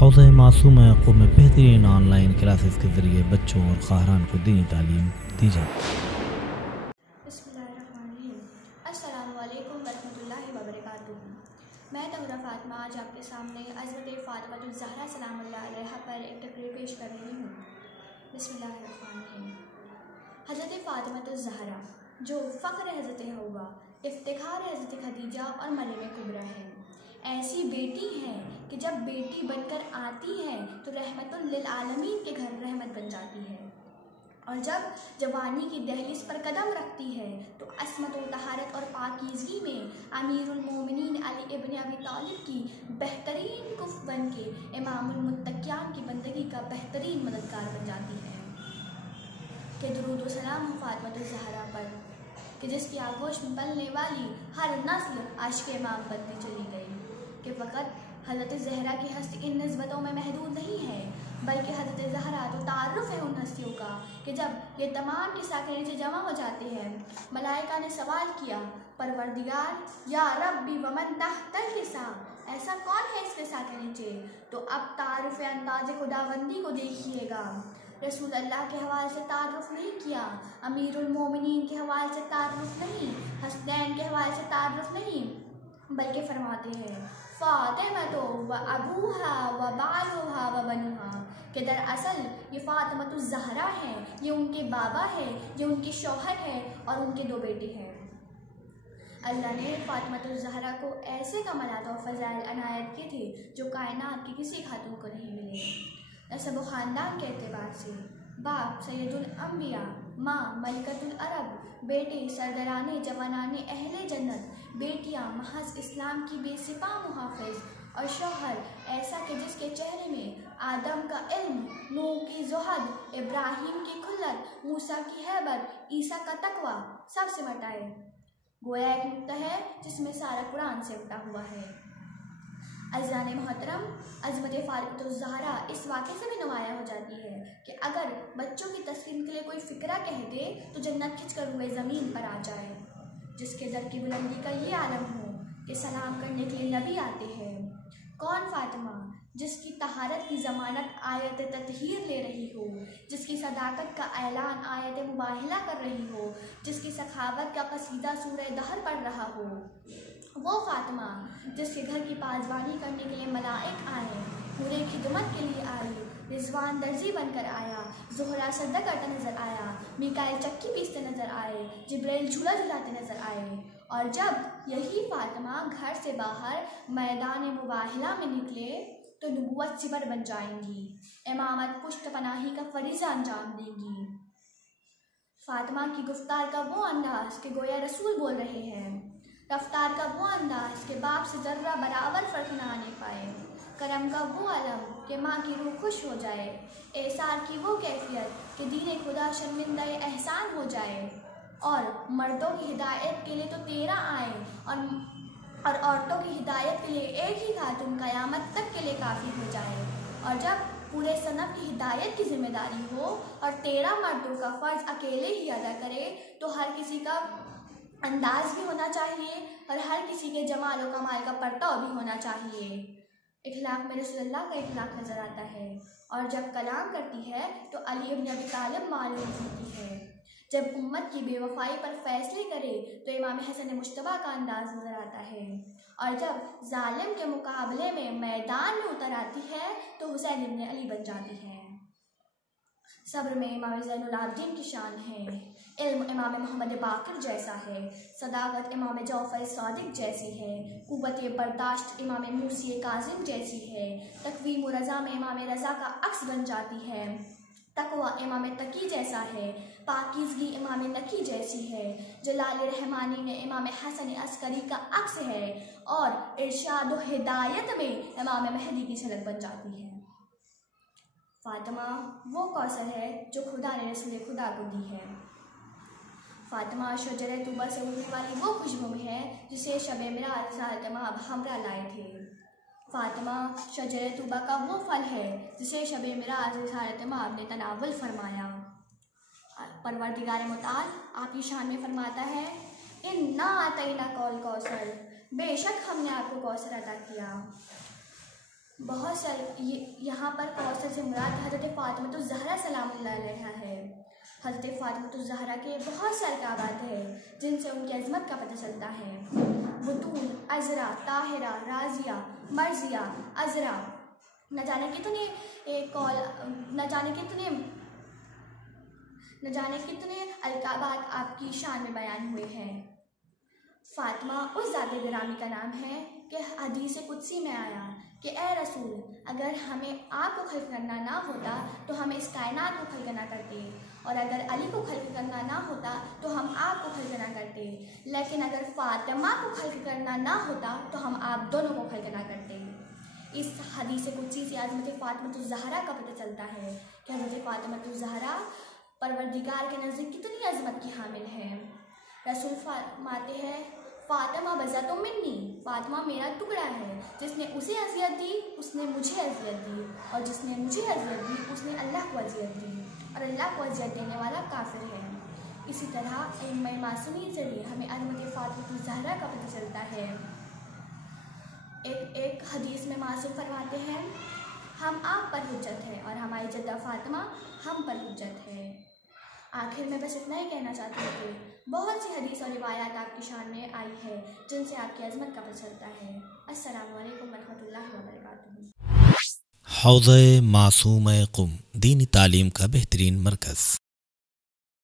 हौज़ा मासूमा याक़ूब में बेहतरीन online classes के ज़रिए बच्चों और ख़ारान को दीनी तालीम दी जाती है। अस्सलामुअलैकुम वरहमतुल्लाहि वबरकातुहू। मैं तहुरा फ़ातिमा आज आपके सामने हज़रत फ़ातिमा ज़हरा सलामुल्लाह अलैहा पर एक तकरीर पेश कर रही हूँ। बिस्मिल्लाहिर्रहमानिर्रहीम। हज़रत फ़ातिमा ज़हरा जो फ़ख्र हज़रत हव्वा, इफ्तिखार हज़रत खदीजा और मरियम कुबरा है, ऐसी बेटी हैं कि जब बेटी बनकर आती है तो रहमतुल लिल आलमीन के घर रहमत बन जाती है, और जब जवानी की दहलीज पर कदम रखती है तो असमत व तहारत और पाकीज़गी में अमीरुल मोमिनीन अली इब्न अबी तालिब की बेहतरीन कुफ बन के इमामुल मुत्तकियान की बंदगी का बेहतरीन मददगार बन जाती है। कि दुरूद व सलाम हो फ़ातिमा ज़हरा पर, कि जिसकी आगोश में पलने वाली हर नस्ल आशिक़ इमाम बनती चली गई। कि फ़कत हज़रत ज़हरा की हस्ती इन निस्बतों में महदूद नहीं है, बल्कि हज़रत ज़हरा तो तारुफ़ है उन हस्तियों का कि जब ये तमाम किस्सा के नीचे जमा हो जाते हैं, मलाइका ने सवाल किया, परवरदिगार या रब्बी वमन तहतल किस्सा, ऐसा कौन है इस किस्सा के नीचे? तो अब तारुफ़ अंदाज़ खुदाबंदी को देखिएगा। रसूल अल्लाह के हवाले से तारुफ़ नहीं किया, अमीरुल मोमिनीन के हवाले से तारुफ़ नहीं, हसनैन के हवाले से तारुफ़ नहीं, बल्कि फरमाते हैं फ़ातिमा तो व अबूहा व बालुहा व बनुहा, कि दरअसल ये फ़ातिमा ज़हरा हैं, ये उनके बाबा है, ये उनके शौहर है और उनके दो बेटे हैं। अल्लाह ने फ़ातिमा ज़हरा को ऐसे कमालात और फ़ज़ाइल अनायत किए थे जो कायनात की किसी खातून को नहीं मिले। नस्ब व ख़ानदान के एतबार से बाप सैयदुल अंबिया, माँ मलिकतुल अरब, बेटे सरदराने जवानाने अहले जन्नत, बेटियाँ महज इस्लाम की बेसिपा मुहाफ़िज़, और शौहर ऐसा कि जिसके चेहरे में आदम का इल्म, नूह की ज़ुहद, इब्राहीम की खुल्लत, मूसा की हैबत, ईसा का तकवा सब सिमट आए। गोया एक नुक्ता है जिसमें सारा कुरान सिमटा हुआ है। अज़ान मोहतरम, अज़मत फ़ातिमा ज़हरा इस वाक़े से भी नुमाया हो जाती है कि अगर बच्चों की तस्कीन के लिए कोई फ़िक्रा कह दे तो जन्नत खिंचकर हुए ज़मीन पर आ जाए। जिसके दर की बुलंदी का ये आलम हो कि सलाम करने के लिए नबी आते हैं। कौन फ़ातिमा? जिसकी तहारत की ज़मानत आयत ततहीर ले रही हो, जिसकी सदाकत का ऐलान आयत मुबाहिला कर रही हो, जिसकी सखावत का कसीदा सूरह दहर पढ़ रहा हो। वो फ़ातिमा जिसके घर की पाजवानी करने के लिए मलाइक आए, पूरे खिदमत के लिए आई, रिजवान दर्जी बनकर आया, ज़ोहरा सजदा करता नज़र आया, मिकाइल चक्की पीसते नज़र आए, जिब्राइल झूला झुलाते नज़र आए। और जब यही फ़ातिमा घर से बाहर मैदान मुबाहिला में निकले तो नबूवत सिपर बन जाएंगी, इमामत पुश्त पनाही का फरीज़ा अंजाम देंगी। फ़ातिमा की गुफ्तार का वो अंदाज़ कि गोया रसूल बोल रहे हैं, रफ्तार का वो अंदाज़ कि बाप से ज़र्रा बराबर फ़र्क ना आने पाए, करम का वो अलम कि माँ की रूह खुश हो जाए, एसार की वो कैफियत कि दीन खुदा शर्मिंदा एहसान हो जाए, और मर्दों की हिदायत के लिए तो तेरा आए और औरतों की हिदायत के लिए एक ही खातून क़यामत तक के लिए काफ़ी हो जाए। और जब पूरे सनफ की हिदायत की जिम्मेदारी हो और 13 मर्दों का फ़र्ज़ अकेले ही अदा करे तो हर किसी का अंदाज़ भी होना चाहिए और हर किसी के जमाल व कमाल का परताव भी होना चाहिए। इखलाक में रसूलुल्लाह का इखलाक नज़र आता है, और जब कलाम करती है तो अली इब्न अबी तालिब मालूम होती है। जब उम्मत की बेवफाई पर फैसले करे तो इमाम हसन मुश्तबा का अंदाज़ नज़र आता है, और जब जालिम के मुकाबले में मैदान में उतर आती है तो हुसैन इब्न अली बन जाती है। सब्र में इमाम ज़ैनुल आबिदीन की शान है, इल्म इमाम मोहम्मद बाक़िर जैसा है, सदाकत इमाम जाफ़र सादिक जैसी है, क़ुव्वत बर्दाश्त इमाम मूसी काज़िम जैसी है, तक़वीम व रज़ा में इमाम रज़ा का अक्स बन जाती है, तक़वा इमाम तकी जैसा है, पाकीज़गी इमाम नकी जैसी है, जलाल रहमानी में इमाम हसन अस्करी का अक्स है, और इरशाद व हिदायत में इमाम महदी की झलक बन जाती है। फ़ातिमा वो कौसर है जो खुदा ने रसूल खुदा को दी है। फ़ातिमा शजरे तूबा से उड़ने वाली वो खुशबू है जिसे शब मेराज हज़रत माब हमरा लाए थे। फ़ातिमा शजरे तूबा का वो फल है जिसे शब मेराज हज़रत माब ने तनावुल फरमाया। परवरदिगार मुताल आपकी शान में फरमाता है, इन्ना आतैना कौल कौसर, बेशक हमने आपको कौसर अता किया। बहुत सारे यहाँ पर कौसर से मुराद हज़रत फ़ातिमा ज़हरा सलामुल्लाह अलैहा है। हज़रत फ़ातिमा ज़हरा के बहुत सारे काबात हैं जिनसे उनकी अज़मत का पता चलता है। बुतूल, अज़रा, ताहिरा, राज़िया, मर्ज़िया, अज़रा, न जाने कितने अलकाबात आपकी शान में बयान हुए हैं। फ़ातिमा उस ज़ात गिरामी का नाम है कि हदीस कुदसी में आया कि ए रसूल, अगर हमें आपको खल्क़ करना ना होता तो हम इस कायनात को खल्क़ ना करते, और अगर अली को खल्क़ करना ना होता तो हम आपको खल्क़ ना करते, लेकिन अगर फ़ातिमा को खल्क़ करना ना होता तो हम आप दोनों को खल्क़ ना करते। इस हदीस कुदसी से हज़रत फ़ातिमा ज़हरा का पता चलता है कि हज़रत फ़ातिमा ज़हरा परवरदिगार के नज़दीक कितनी अज़मत की हामिल है। रसूल फरमाते हैं, फ़ातिमा बज़अतुम मिन्नी, फ़ातिमा मेरा टुकड़ा है। जिसने उसे अज़ियत दी उसने मुझे अज़ियत दी, और जिसने मुझे अज़ियत दी उसने अल्लाह को अज़ियत दी, और अल्लाह को अज़ियत देने वाला काफिर है। इसी तरह इमाम मासूमी ज़रिए हमें हज़रत फ़ातिमा ज़हरा का पता चलता है। एक हदीस में मासूम फरमाते हैं, हम आप पर हुज्जत है और हमारी जद्दा फ़ातिमा हम पर हुज्जत है। आखिर में बस इतना ही कहना चाहती हूँ कि बहुत सी हदीस और रिवायात आपकी शान में आई है जिनसे आपकी अज़मत का पता चलता है। अस्सलामु अलैकुम वरहमतुल्लाहि वबरकातुहू। हौज़ मासूम क़ुम दीनी तालीम का बेहतरीन मरकज़।